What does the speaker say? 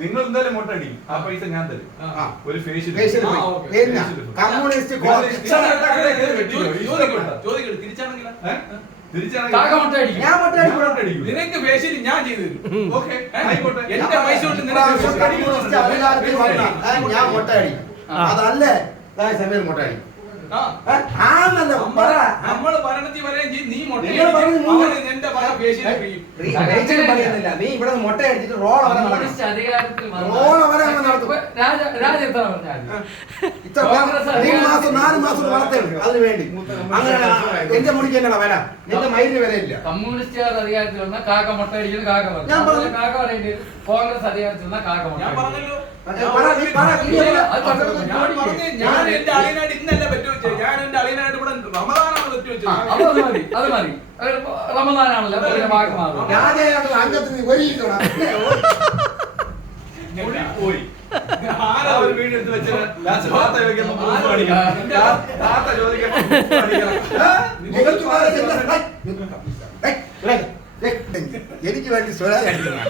നിങ്ങൾ എന്തായാലും മുട്ട അടിക്കും, ആ പൈസ ഞാൻ തരും. ഒരു ഫേഷ്യൽ നിനക്ക് ഫേഷ്യൽ ഞാൻ ചെയ്തു തരും. എന്റെ പൈസ കൊണ്ട് ഞാൻ മുട്ട അടിക്കും. അതല്ലേ സമയം മുട്ട അടിക്കും. നമ്മള് ഭരണത്തിൽ വരെയും ചെയ്യും, നീ മുട്ട നീ ഇവിടെ മുട്ട അടിച്ചിട്ട് റോൾ അധികാരത്തിൽ നാല് മാസം വളർത്തേണ് അതിന് വേണ്ടി. അങ്ങനെ എന്റെ മുടിക്ക് എന്നാ വരാം, എന്റെ മൈലിന് വരെയില്ല. കമ്മ്യൂണിസ്റ്റുകാർ അധികാരത്തിൽ വന്ന കാക്ക മുട്ട അടിക്കുന്നത് കാക്ക പറഞ്ഞു. കാക്ക പറയേണ്ടി കോൺഗ്രസ് അധികാരത്തിൽ വന്ന കാക്ക മുട്ട. ഞാൻ പറഞ്ഞല്ലോ, അത് ഞാൻ എന്റെ അളിയനായിട്ട് ഇന്നല്ല പറ്റു വെച്ചത്. ഞാൻ എന്റെ അളിയനായിട്ട് ഇവിടെ റമദാനാണ് പറ്റു വെച്ചത്. അത് മതി. റമദാനാണല്ലോ വാക്ക് മാറും. അംഗത്തിന് ഒരുങ്ങിക്കോളാം. പോയി ആരാ ഒരു വീഡിയോ എടുത്ത് വെച്ചത്? എനിക്ക് വേണ്ടി സ്വരാജ് അടിക്കണം.